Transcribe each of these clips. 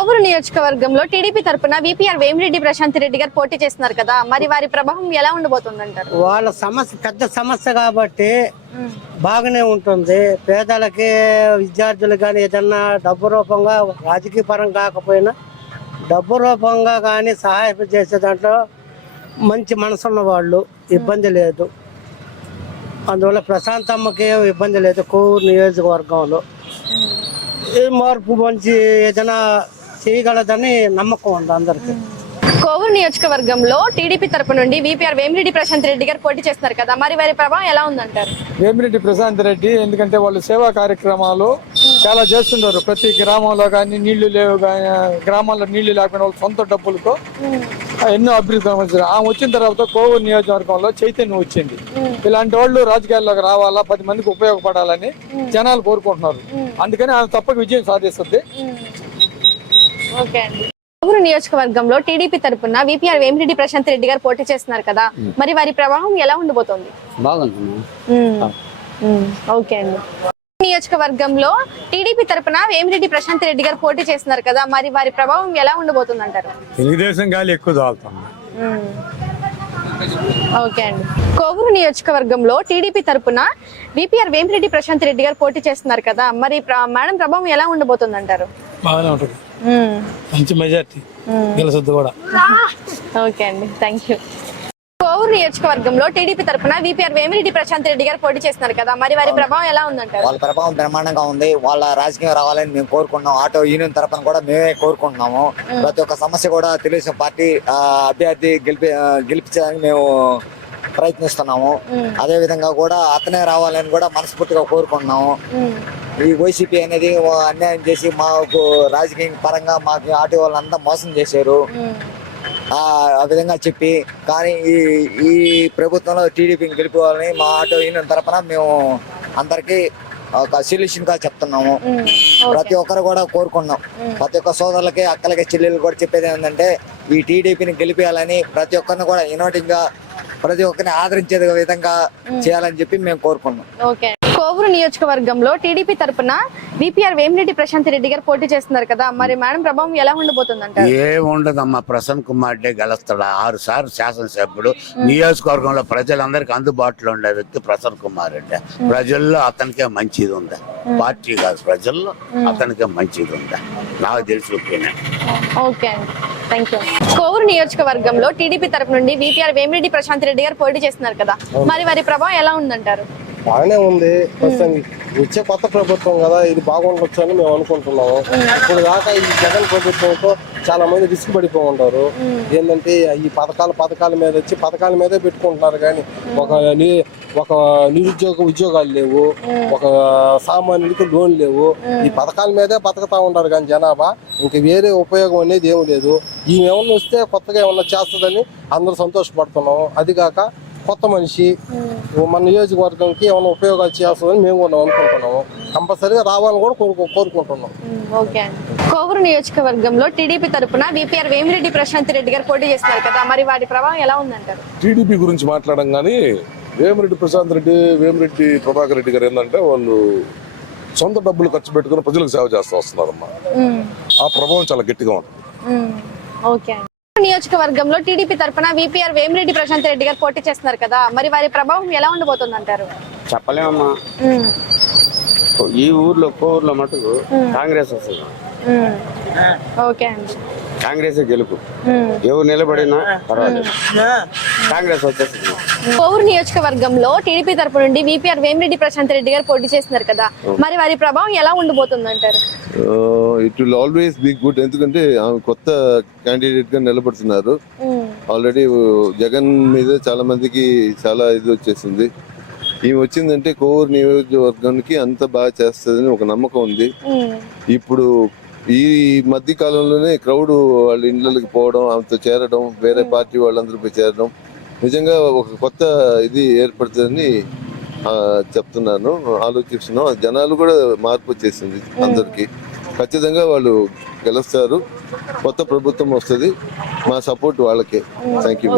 కోవూరు నియోజకవర్గంలో టీడీపీ తరపున విపిఆర్ వేమిరెడ్డి ప్రశాంత్ రెడ్డి గారు పోటీ చేస్తున్నారు కదా మరి వారి ప్రభావం ఎలా ఉండబోతుందంటారు? వాళ్ళ సమస్య పెద్ద సమస్య కాబట్టి బాగానే ఉంటుంది. పేదలకి విద్యార్థులకు కానీ ఏదన్నా డబ్బు రూపంగా రాజకీయ పరం కాకపోయినా డబ్బు రూపంగా కానీ సహాయం చేసే దాంట్లో మంచి మనసున్న వాళ్ళు ఇబ్బంది లేదు. అందువల్ల ప్రశాంతమ్మకి ఇబ్బంది లేదు కోవూరు నియోజకవర్గంలో. మార్పు మంచి ఏదైనా చేయగలదని నమ్మకం ఉంది అందరికీ. కోవూరు నియోజకవర్గంలో టీడీపీ తరపు నుండి విపిఆర్ వేమిరెడ్డి ప్రశాంత్ రెడ్డి గారు పోటీ చేస్తున్నారు కదా మరి వారి ప్రభావం ఎలా ఉందంటారు? వేమిరెడ్డి ప్రశాంత్ రెడ్డి ఎందుకంటే వాళ్ళు సేవా కార్యక్రమాలు చాలా చేస్తుంటారు. ప్రతి గ్రామంలో కానీ నీళ్ళు లేవు కానీ గ్రామాల్లో నీళ్ళు లేకుండా వాళ్ళ సొంత డబ్బులతో ఎన్నో అభివృద్ధి వచ్చింది ఆమె వచ్చిన తర్వాత కోవూరు నియోజకవర్గంలో చైతన్యం వచ్చింది. ఇలాంటి వాళ్ళు రాజకీయాల్లోకి రావాలా పది మందికి ఉపయోగపడాలని జనాలు కోరుకుంటున్నారు. అందుకని ఆమె తప్పక విజయం సాధిస్తుంది. ఓకే అండి. కోవూరు నియోజకవర్గంలో టీడీపీ తరపున విపిఆర్ వేమిరెడ్డి ప్రశాంత్ రెడ్డి గారు పోటీ చేస్తున్నారు కదా. మరి వారి ప్రభావం ఎలా ఉండబోతోంది? బాగుంటుంది. ఓకే అండి. నియోజకవర్గంలో టీడీపీ తరపున వేమిరెడ్డి ప్రశాంత్ రెడ్డి గారు పోటీ చేస్తున్నారు కదా. మరి వారి ప్రభావం ఎలా ఉండబోతుంది అంటారు తెలుగుదేశం గాలి ఎక్కువ తాగుతుంది ఓకే అండి. కోవూరు నియోజకవర్గంలో టీడీపీ తరపున విపిఆర్ వేమిరెడ్డి ప్రశాంత్ రెడ్డి గారు పోటీ చేస్తున్నారు కదా. మరి ప్ర- మేడం ప్రభావం ఎలా ఉండబోతుంది అంటారు బాగానే ఉంటుంది. మంచి మెజార్టీ గెలుస్తుంది కూడా. ఓకే అండి. థ్యాంక్ యూ కోవూరు నియోజకవర్గంలో టీడీపీ తరపున విపిఆర్ వేమిరెడ్డి ప్రశాంత్ రెడ్డి గారు పోటీ చేస్తున్నారు కదా. మరి వారి ప్రభావం ఎలా ఉందంటారు? వాళ్ళ ప్రభావం బ్రహ్మాండంగా ఉంది. వాళ్ళ రాజకీయం రావాలని మేము కోరుకుంటున్నాం. ఆటో యూనియన్ తరఫున కూడా మేమే కోరుకుంటున్నాము. ప్రతి ఒక్క సమస్య కూడా తెలుగుదేశం పార్టీ ఆ, అభ్యర్థి గెలిపి గెలిపించడానికి మేము ప్రయత్నిస్తున్నాము. అదే విధంగా కూడా అతనే రావాలని కూడా మనస్ఫూర్తిగా కోరుకుంటున్నాము. ఈ వైసీపీ అనేది అన్యాయం చేసి మాకు రాజకీయ పరంగా మాకు ఆటో వాళ్ళంతా మోసం చేశారు. ఆ ఆ విధంగా చెప్పి కానీ ఈ ఈ ప్రభుత్వంలో టీడీపీని గెలిపోవాలని మా ఆటో యూనియన్ తరపున మేము అందరికి ఒక సొల్యూషన్గా చెప్తున్నాము. ప్రతి ఒక్కరు కూడా కోరుకున్నాం. ప్రతి ఒక్క సోదరులకి అక్కలకి చెల్లెలు కూడా చెప్పేది ఏంటంటే ఈ టీడీపీని గెలిపేయాలని ప్రతి ఒక్కరిని కూడా ఇన్నోటింగ్గా ప్రతి ఒక్కరిని ఆదరించే విధంగా చేయాలని చెప్పి మేము కోరుకున్నాం. కోవూరు నియోజకవర్గంలో టీడీపీ తరపున విపిఆర్ వేమిరెడ్డి ప్రశాంత్ రెడ్డి గారు పోటీ చేస్తున్నారు కదా. మరి మేడం ప్రభావం ఎలా ఉండబోతుంది అంటారు ఏముండదమ్మా ప్రసన్న కుమార్ రెడ్డి గెలుస్తాడు. ఆరు సార్లు శాసనసభ్యుడు. నియోజకవర్గంలో ప్రజలందరికీ అందుబాటులో ఉండే వ్యక్తి ప్రసన్న కుమార్ రెడ్డి. ప్రజల్లో అతనికే మంచిది ఉంది పార్టీ కాదు ప్రజల్లో అతనికే మంచిది ఉంది నాకు తెలిసి ఒపీనియన్ ఓకే అండి. థ్యాంక్ యూ కోవూరు నియోజకవర్గంలో టీడీపీ తరపు నుండి విపిఆర్ వేమిరెడ్డి ప్రశాంత్ రెడ్డి గారు పోటీ చేస్తున్నారు కదా. మరి వారి ప్రభావం ఎలా ఉందంటారు? బాగానే ఉంది. ప్రస్తుతానికి వచ్చే కొత్త ప్రభుత్వం కదా ఇది బాగుండొచ్చు అని మేము అనుకుంటున్నాము. ఇప్పుడు దాకా ఈ జగన్ ప్రభుత్వంతో చాలా మంది రిస్క్ పడిపో ఉంటారు. ఏంటంటే ఈ పథకాల పథకాల మీద వచ్చి పథకాల మీదే పెట్టుకుంటున్నారు కానీ ఒక ని- ఒక నిరుద్యోగ ఉద్యోగాలు లేవు. ఒక సామాన్యుడికి లోన్ లేవు. ఈ పథకాల మీదే బతకతా ఉంటారు కానీ జనాభా ఇంక వేరే ఉపయోగం అనేది ఏమి లేదు. ఈమె ఏమన్నా వస్తే కొత్తగా ఏమన్నా చేస్తుందని అందరూ సంతోషపడుతున్నాము. అది కాక కొత్త మనిషి. మన నియోజకవర్గంకి ఏమైనా ఉపయోగాలు చేస్తుందని మేము కూడా అనుకుంటున్నాము. కంపల్సరీగా రావాలని కూడా కోరుకు కోరుకుంటున్నాం. ఓకే కోవూరు నియోజకవర్గంలో టీడీపీ తరపున విపిఆర్ వేమిరెడ్డి ప్రశాంత్ రెడ్డి గారు పోటీ చేస్తున్నారు కదా మరి వాటి ప్రభావం ఎలా ఉందంటారు? టీడీపీ గురించి మాట్లాడడం కానీ వేమిరెడ్డి ప్రశాంత్ రెడ్డి వేమిరెడ్డి ప్రభాకర్ రెడ్డి గారు ఏంటంటే వాళ్ళు సొంత డబ్బులు ఖర్చు పెట్టుకుని ప్రజలకు సేవ చేస్తూ వస్తున్నారమ్మా. మ్మ్. ఆ ప్రభావం చాలా గట్టిగా ఉంటుంది. ఓకే నియోజకవర్గంలో టీడీపీ తరపున విపిఆర్ వేమిరెడ్డి ప్రశాంత్ రెడ్డి గారు పోటీ చేస్తున్నారు కదా. మరి వారి ప్రభావం ఎలా ఉండబోతుంది అంటారు? చెప్పలేమమ్మా. ఈ ఊర్లో ఊర్లో మటుకు కాంగ్రెస్ వస్తుంది. ఓకే అండి. కాంగ్రెస్ గెలుపు. ఎవరు నిలబడినా పర్వాలేదు. కాంగ్రెస్ వచ్చేస్తుంది. కోవూరు నియోజకవర్గంలో టీడీపీ తరపు నుండి విపిఆర్ వేమిరెడ్డి ప్రశాంత్ రెడ్డి గారు పోటీ చేస్తున్నారు కదా. మరి వారి ప్రభావం ఎలా ఉండబోతుంది అంటారు? It will always be good ఎందుకంటే ఆమె కొత్త క్యాండిడేట్గా నిలబడుతున్నారు. ఆల్రెడీ జగన్ మీద చాలా మందికి చాలా ఇది వచ్చేసింది. ఈమె వచ్చిందంటే కోవూరు నియోజకవర్గానికి అంత బాగా చేస్తుందని ఒక నమ్మకం ఉంది. ఇప్పుడు ఈ మధ్య కాలంలోనే క్రౌడ్ వాళ్ళ ఇళ్ళకి పోవడం ఆమెతో చేరడం వేరే పార్టీ వాళ్ళందరూ పోయి చేరడం నిజంగా ఒక కొత్త ఇది ఏర్పడుతుందని చెప్తున్నాను ఆలోచిస్తున్నాం. జనాలు కూడా మార్పు వచ్చేసింది అందరికి. ఖచ్చితంగా వాళ్ళు గెలుస్తారు. కొత్త ప్రభుత్వం వస్తుంది. మా సపోర్ట్ వాళ్ళకే. థ్యాంక్ యూ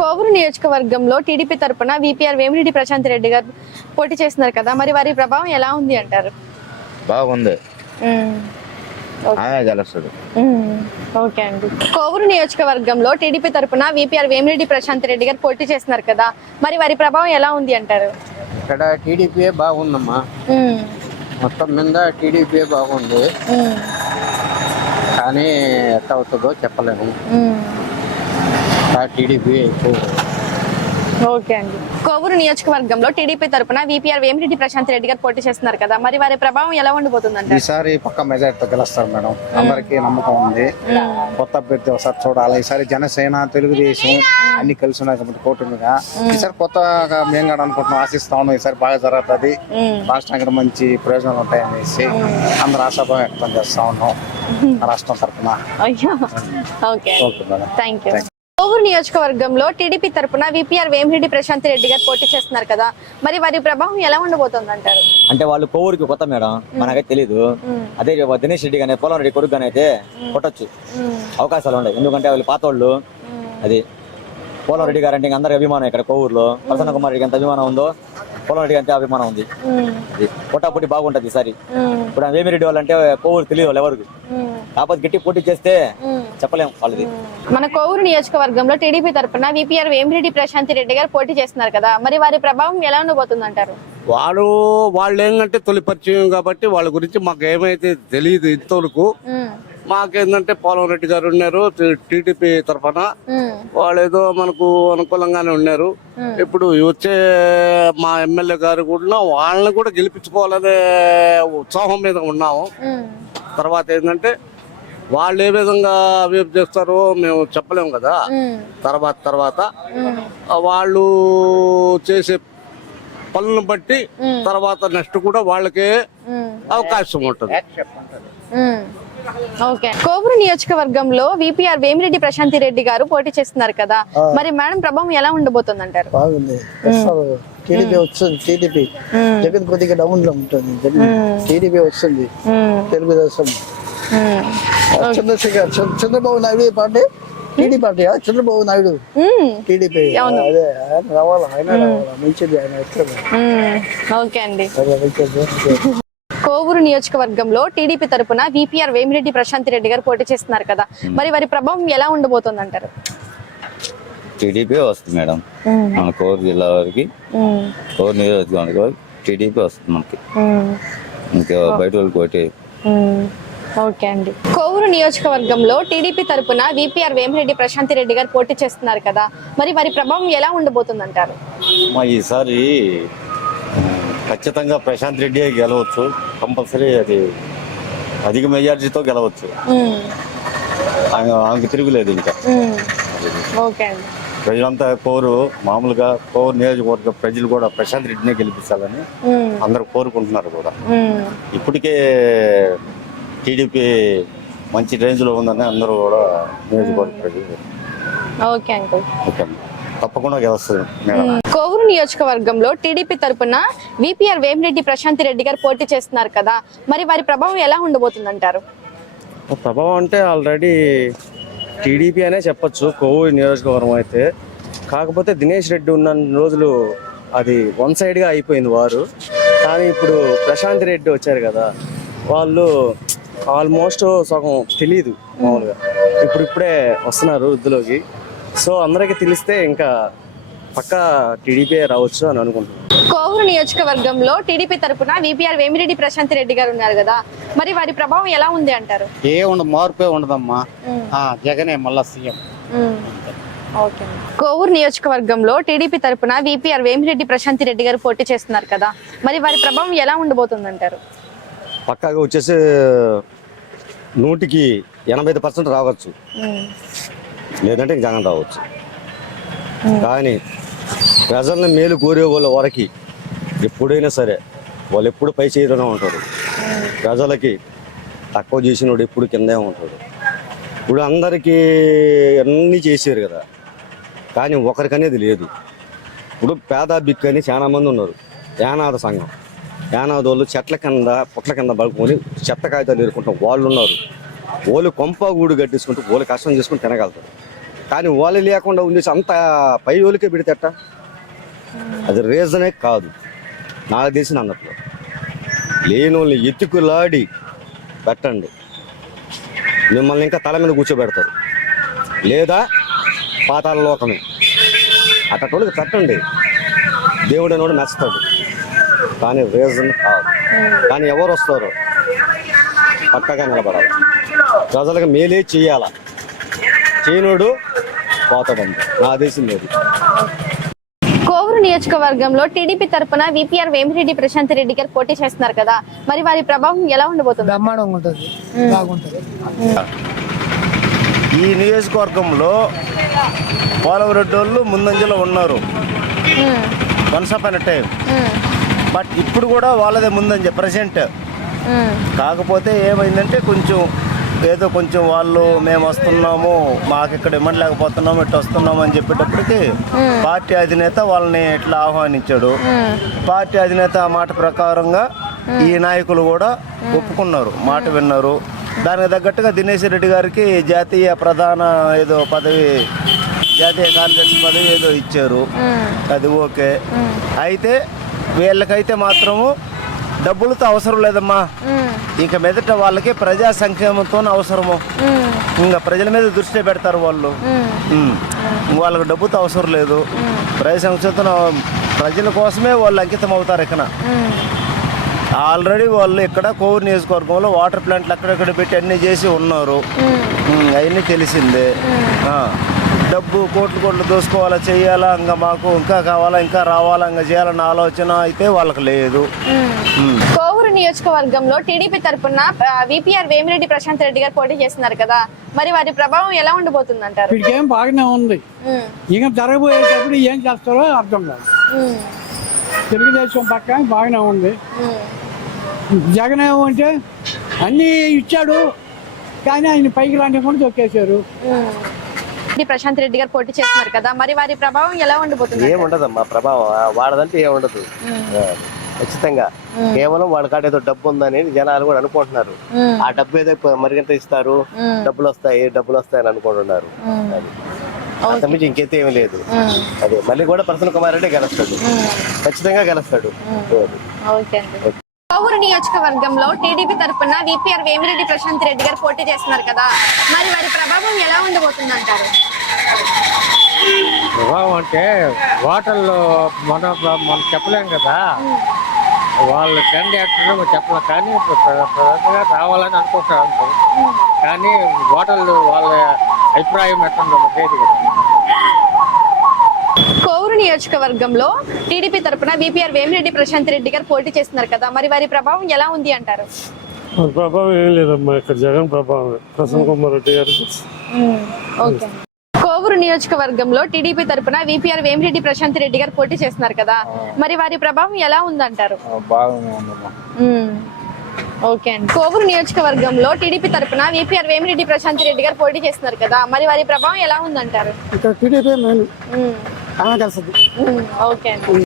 కోవూరు నియోజకవర్గంలో టీడీపీ తరపున విపిఆర్ వేమిరెడ్డి ప్రశాంత్ రెడ్డి గారు పోటీ చేస్తున్నారు కదా మరి వారి ప్రభావం ఎలా ఉంది అంటారు? బాగుంది. గెలుస్తాడు. ఓకే అండి. కోవూరు నియోజకవర్గంలో టీడీపీ తరపున విపిఆర్ వేమిరెడ్డి ప్రశాంత్ రెడ్డి గారు పోటీ చేస్తున్నారు కదా మరి వారి ప్రభావం ఎలా ఉంది అంటారు? ఇక్కడ టీడీపీ బాగుందమ్మా మ్మ్. మొత్తం మీద టీడీపీ బాగుంది. కానీ ఎట్ట అవుతుందో చెప్పలేము. టీడీపీ ఎక్కువ ఓకే అండి. కోవూరు నియోజకవర్గంలో టీడీపీ తరపున విపిఆర్ వేమిరెడ్డి ప్రశాంత్ రెడ్డి గారు పోటీ చేస్తున్నారు కదా మరి వారి ప్రభావం ఎలా ఉండబోతుంది అంటారు ఈసారి పక్క మెజార్టీతో గెలుస్తారు మేడం. అందరికీ నమ్మకం ఉంది. కొత్త అభ్యర్థి ఒకసారి చూడాలి. ఈసారి జనసేన తెలుగుదేశం అన్ని కలిసి ఉన్నాయి కాబట్టి కూటమిగా. ఈసారి కొత్తగా మేము కూడా అనుకుంటున్నాం ఆశిస్తాను ఈసారి బాగా జరుగుతుంది. రాష్ట్రానికి మంచి ప్రయోజనాలు ఉంటాయనేసి అందరు ఆశాభావం వ్యక్తం చేస్తా ఉన్నాం. రాష్ట్రం తరఫున అయ్యో. Okay okay madam. Thank you Kovur నియోజకవర్గంలో టీడీపీ తరపున విపిఆర్ వేమిరెడ్డి ప్రశాంత్ రెడ్డి గారు పోటీ చేస్తున్నారు కదా. మరి వారి ప్రభావం ఎలా ఉండబోతుంది అంటారు అంటే వాళ్ళు కోవూరికి కొత్త మేడం మనకైతే తెలీదు. అదే దినేష్ రెడ్డి కానీ పోలం రెడ్డి కొడుకు కానీ అయితే కొట్టచ్చు అవకాశాలు ఉన్నాయి. ఎందుకంటే వాళ్ళు పాత వాళ్ళు అది. పోలం రెడ్డి గారు అంటే అందరికి అభిమానం ఇక్కడ కోవూరులో. ప్రసన్న కుమార్ రెడ్డికి ఎంత అభిమానం ఉందో పోలం అంతే అభిమానం ఉంది. పోటాపోటీ బాగుంటది ఈసారి ఇప్పుడు వేమిరెడ్డి వాళ్ళు అంటే కోవూరు తెలియదు వాళ్ళు ఎవరికి. కాకపోతే గట్టి పోటీ చేస్తే చెప్పలేం వాళ్ళది. మన కోవూరు నియోజకవర్గంలో టీడీపీ తరపున విపిఆర్ వేమిరెడ్డి ప్రశాంత్ రెడ్డి గారు పోటీ చేస్తున్నారు కదా. మరి వారి ప్రభావం ఎలా ఉండబోతుంది అంటారు వాడు వాళ్ళు ఏంటంటే తొలి పరిచయం కాబట్టి వాళ్ళ గురించి మాకు ఏమైతే తెలియదు ఇంతవరకు. మాకేందంటే పోలం రెడ్డి గారు ఉన్నారు టీడీపీ తరఫున. వాళ్ళు ఏదో మనకు అనుకూలంగానే ఉన్నారు. ఇప్పుడు వచ్చే మా ఎమ్మెల్యే గారు కూడా వాళ్ళని కూడా గెలిపించుకోవాలనే ఉత్సాహం మీద ఉన్నాము. తర్వాత ఏంటంటే వాళ్ళు ఏ విధంగా అభివృద్ధి చేస్తారో మేము చెప్పలేము కదా. తర్వాత తర్వాత. వాళ్ళు చేసే పనులను బట్టి తర్వాత నెక్స్ట్ కూడా వాళ్ళకే అవకాశం ఉంటుంది. ఓకే. కోవూరు నియోజకవర్గంలో విపిఆర్ వేమిరెడ్డి ప్రశాంతి రెడ్డి గారు పోటీ చేస్తున్నారు కదా. మరి మేడం ప్రభావం ఎలా ఉండబోతుంది అంటారు బాగుంది టీడీపీ వస్తుంది టీడీపీ. జగన్ కొద్దిగా డౌన్లో ఉంటుంది టీడీపీ వస్తుంది. Telugu Desam. Chandrasekhar Chandra- Chandrababu Naidu party? TD party Chandrababu Naidu. TDP. అదే ఆయన రావాలా ఆయన రావాలా మంచిది ఆయన ఓకే అండి. కోవూరు నియోజకవర్గంలో టీడీపీ తరపున విపిఆర్ వేమిరెడ్డి ప్రశాంతి రెడ్డి గారు పోటీ చేస్తున్నారు కదా. మరి వారి ప్రభావం ఎలా ఉండబోతుంది అంటారు టీడీపీ వస్తుంది మేడం. మన కోర్ జిల్లా వారికి కోర్ నియోజకవర్గం వారికి టీడీపీ వస్తుంది మనకి. ఇంకా బయట వాళ్ళకి ఒకటి ఓకే అండి. కోవూరు నియోజకవర్గంలో టీడీపీ తరపున విపిఆర్ వేమిరెడ్డి ప్రశాంతి రెడ్డి గారు పోటీ చేస్తున్నారు కదా. మరి వారి ప్రభావం ఎలా ఉండబోతుంది అంటారు మా ఈసారి ఖచ్చితంగా ప్రశాంత్ రెడ్డి గెలవచ్చు. కంపల్సరీ అది అధిక మెజార్టీతో గెలవచ్చు. ఆమె ఆమెకు తిరుగులేదు ఇంకా. ప్రజలంతా కోరు మామూలుగా కోరు నియోజకవర్గ ప్రజలు కూడా ప్రశాంత్ రెడ్డినే గెలిపించాలని అందరూ కోరుకుంటున్నారు కూడా. ఇప్పటికే టీడీపీ మంచి రేంజ్లో ఉందని అందరూ కూడా నియోజకవర్గ ప్రజలు ఓకే అంకుల్. ఓకే అమ్మ. తప్పకుండా గెలుస్తుంది మేడం. కోవూరు నియోజకవర్గంలో టీడీపీ తరపున విపిఆర్ వేమిరెడ్డి ప్రశాంతి రెడ్డి గారు పోటీ చేస్తున్నారు కదా. మరి వారి ప్రభావం ఎలా ఉండబోతుంది అంటారు ప్రభావం అంటే ఆల్రెడీ టీడీపీ అనే చెప్పొచ్చు కోవూరు నియోజకవర్గం అయితే. కాకపోతే దినేష్ రెడ్డి ఉన్న రోజులు అది వన్ సైడ్గా అయిపోయింది వారు. కానీ ఇప్పుడు ప్రశాంత్ రెడ్డి వచ్చారు కదా వాళ్ళు ఆల్మోస్ట్ సగం తెలియదు మామూలుగా. ఇప్పుడు ఇప్పుడే వస్తున్నారు వృద్ధిలోకి. సో అందరికీ తెలిస్తే ఇంకా పక్కా టీడీపీ రావచ్చు అని అనుకుంటున్నాను. కోవూరు నియోజకవర్గంలో టీడీపీ తరపున విపిఆర్ వేమిరెడ్డి ప్రశాంతి రెడ్డి గారు ఉన్నారు కదా. మరి వారి ప్రభావం ఎలా ఉంది అంటారు? ఏ ఉండదు మార్పే ఉండదమ్మా. జగనే మళ్ళా సీఎం. ఓకే. కోవూరు నియోజకవర్గంలో టీడీపీ తరపున విపిఆర్ వేమిరెడ్డి ప్రశాంతి రెడ్డి గారు పోటీ చేస్తున్నారు కదా. మరి వారి ప్రభావం ఎలా ఉండబోతుంది అంటారు పక్కాగా వచ్చేసి నూటికి ఎనభై ఐదు పర్సెంట్ రావచ్చు. లేదంటే ఇంక జగన్ రావచ్చు. కానీ ప్రజలను మేలు కోరే వాళ్ళ వరకు ఎప్పుడైనా సరే వాళ్ళు ఎప్పుడు పై చేయడమే ఉంటారు. ప్రజలకి తక్కువ చేసినోడు ఎప్పుడు కిందే ఉంటాడు. ఇప్పుడు అందరికీ అన్నీ చేశారు కదా. కానీ ఒకరికనేది లేదు. ఇప్పుడు పేదాబిక్ అని చాలామంది ఉన్నారు. యానాద సంఘం. యానాద వాళ్ళు చెట్ల కింద పుట్ల కింద పడుకొని చెత్త కాగితాలు ఎదుర్కొంటాం వాళ్ళు ఉన్నారు. వాళ్ళు కొంప గూడు కట్టించుకుంటూ వాళ్ళు కష్టం చేసుకుని తినగలుగుతారు. కానీ ఓలి లేకుండా ఉండేసి అంత పై ఓలికే పెడితేట? అది రీజనే కాదు. నాకు తెలిసిన అన్నట్లు. లేని వాళ్ళని ఎత్తుకులాడి పెట్టండి. మిమ్మల్ని ఇంకా తల మీద కూర్చోబెడతారు. లేదా పాతాల లోకమే. అట్టోళ్ళకి పెట్టండి. దేవుడు అనేవాడు మెస్తాడు కానీ రీజన్ కాదు. కానీ ఎవరు వస్తారు పక్కగా నిలబడాలి. ప్రజలకు మేలే చేయాల? చేయనుడు పోతాడండి నా దేశం లేదు. కోవూరు నియోజకవర్గంలో టీడీపీ తరపున విపిఆర్ వేమిరెడ్డి ప్రశాంత్ రెడ్డి గారు పోటీ చేస్తున్నారు కదా. మరి వారి ప్రభావం ఎలా ఉండబోతుంది? బ్రహ్మాండంగా ఉంటుంది. బాగుంటుంది. ఈ నియోజకవర్గంలో పోలవరెడ్డి వాళ్ళు ముందంజలో ఉన్నారు. అపాన్ టైం బట్ ఇప్పుడు కూడా వాళ్ళదే ముందంజ ప్రజెంట్. కాకపోతే ఏమైందంటే కొంచెం ఏదో కొంచెం వాళ్ళు మేము వస్తున్నాము మాకు ఇక్కడ ఇమ్మలేకపోతున్నాము ఇట్లా వస్తున్నాము అని చెప్పేటప్పటికి పార్టీ అధినేత వాళ్ళని ఇట్లా ఆహ్వానించాడు. పార్టీ అధినేత ఆ మాట ప్రకారంగా ఈ నాయకులు కూడా ఒప్పుకున్నారు మాట విన్నారు. దానికి తగ్గట్టుగా దినేష్ రెడ్డి గారికి జాతీయ ప్రధాన ఏదో పదవి జాతీయ కార్యదర్శి పదవి ఏదో ఇచ్చారు. అది ఓకే. అయితే వీళ్ళకైతే మాత్రము డబ్బులతో అవసరం లేదమ్మా. ఇక మీదట వాళ్ళకి ప్రజా సంక్షేమంతో అవసరము. ఇంకా ప్రజల మీద దృష్టి పెడతారు వాళ్ళు. వాళ్ళకి డబ్బుతో అవసరం లేదు. ప్రజా సంక్షేమంతో ప్రజల కోసమే వాళ్ళు అంకితం అవుతారు ఇక్కడ ఆల్రెడీ వాళ్ళు ఇక్కడ కోవూరు నియోజకవర్గంలో వాటర్ ప్లాంట్లు అక్కడక్కడ పెట్టి అన్నీ చేసి ఉన్నారు. అవన్నీ తెలిసిందే. డబ్బు కోట్లు కోట్లు దోసుకోవాలా చెయ్యాలా ఇంకా మాకు ఇంకా కావాలా ఇంకా రావాలా ఇంకా చేయాలన్న ఆలోచన అయితే వాళ్ళకి లేదు. కోవూరు నియోజకవర్గంలో టీడీపీ తరపున విపిఆర్ వేమిరెడ్డి ప్రశాంత్ రెడ్డి గారు పోటీ చేస్తున్నారు కదా. మరి వారి ప్రభావం ఎలా ఉండబోతుంది అంటారు వీడికేం బాగానే ఉంది. ఇంకా జరగబోయేటప్పుడు ఏం చేస్తారో అర్థం కాదు. తెలుగుదేశం పక్క బాగానే ఉంది. జగన్ ఏమంటే అన్నీ ఇచ్చాడు కానీ ఆయన పైకి రానివ్వకుండా తొక్కేశారు. ప్రశాంత్ రెడ్డి గారు పోటీ చేస్తున్నారు కదా మరి వారి ప్రభావం ఎలా ఉండబోతుంది? ఏముండదమ్మా ప్రభావం. వాడదంటే ఏముండదు. ఖచ్చితంగా. కేవలం వాళ్ళ కాడ ఏదో డబ్బు ఉందని జనాలు కూడా అనుకుంటున్నారు. ఆ డబ్బు ఏదో మరిగంత ఇస్తారు? డబ్బులు వస్తాయి డబ్బులు వస్తాయని అనుకుంటున్నారు. అది. అంతమించి ఇంకైతే ఏమీ లేదు. అదే. మళ్ళీ కూడా ప్రసన్న కుమార్ రెడ్డి గెలుస్తాడు. ఖచ్చితంగా గెలుస్తాడు. కోవూరు నియోజకవర్గంలో టీడీపీ తరపున విపిఆర్ వేమిరెడ్డి ప్రశాంత్ రెడ్డి గారు పోటీ చేస్తున్నారు కదా మరి వారి ప్రభావం ఎలా ఉండబోతుంది అంటారు ప్రభావం అంటే ఓటర్లు మన మనం చెప్పలేం కదా. వాళ్ళు క్యాండిడేట్లు మనం చెప్పలేం కానీ ప్ర- ప్రధానంగా రావాలని అనుకుంటారు. కానీ ఓటర్లు వాళ్ళ అభిప్రాయం ఎట్లా లేదు కదా. కోవూరు నియోజకవర్గంలో టీడీపీ తరపున విపిఆర్ వేమిరెడ్డి ప్రశాంత్ రెడ్డి గారు పోటీ చేస్తున్నారు కదా మరి వారి ప్రభావం ఎలా ఉంది అంటారు? ప్రభావం ఏం లేదమ్మా ఇక్కడ జగన్ ప్రభావం ప్రసన్న కుమార్ రెడ్డి గారు ఓకే. కోవూరు నియోజకవర్గంలో టీడీపీ తరపున విపిఆర్ వేమిరెడ్డి ప్రశాంత్ రెడ్డి గారు పోటీ చేస్తున్నారు కదా మరి వారి ప్రభావం ఎలా ఉందంటారు. ఓకే అండి. కోవూరు నియోజకవర్గంలో టీడీపీ తరపున విపిఆర్ వేమిరెడ్డి ప్రశాంత్ రెడ్డి గారు పోటీ చేస్తున్నారు కదా మరి వారి ప్రభావం ఎలా ఉందంటారు? ఇక్కడ టీడీపీ మెయిన్ మ్మ్. ఆమె తెలుస్తుంది మ్మ్. ఓకే అండి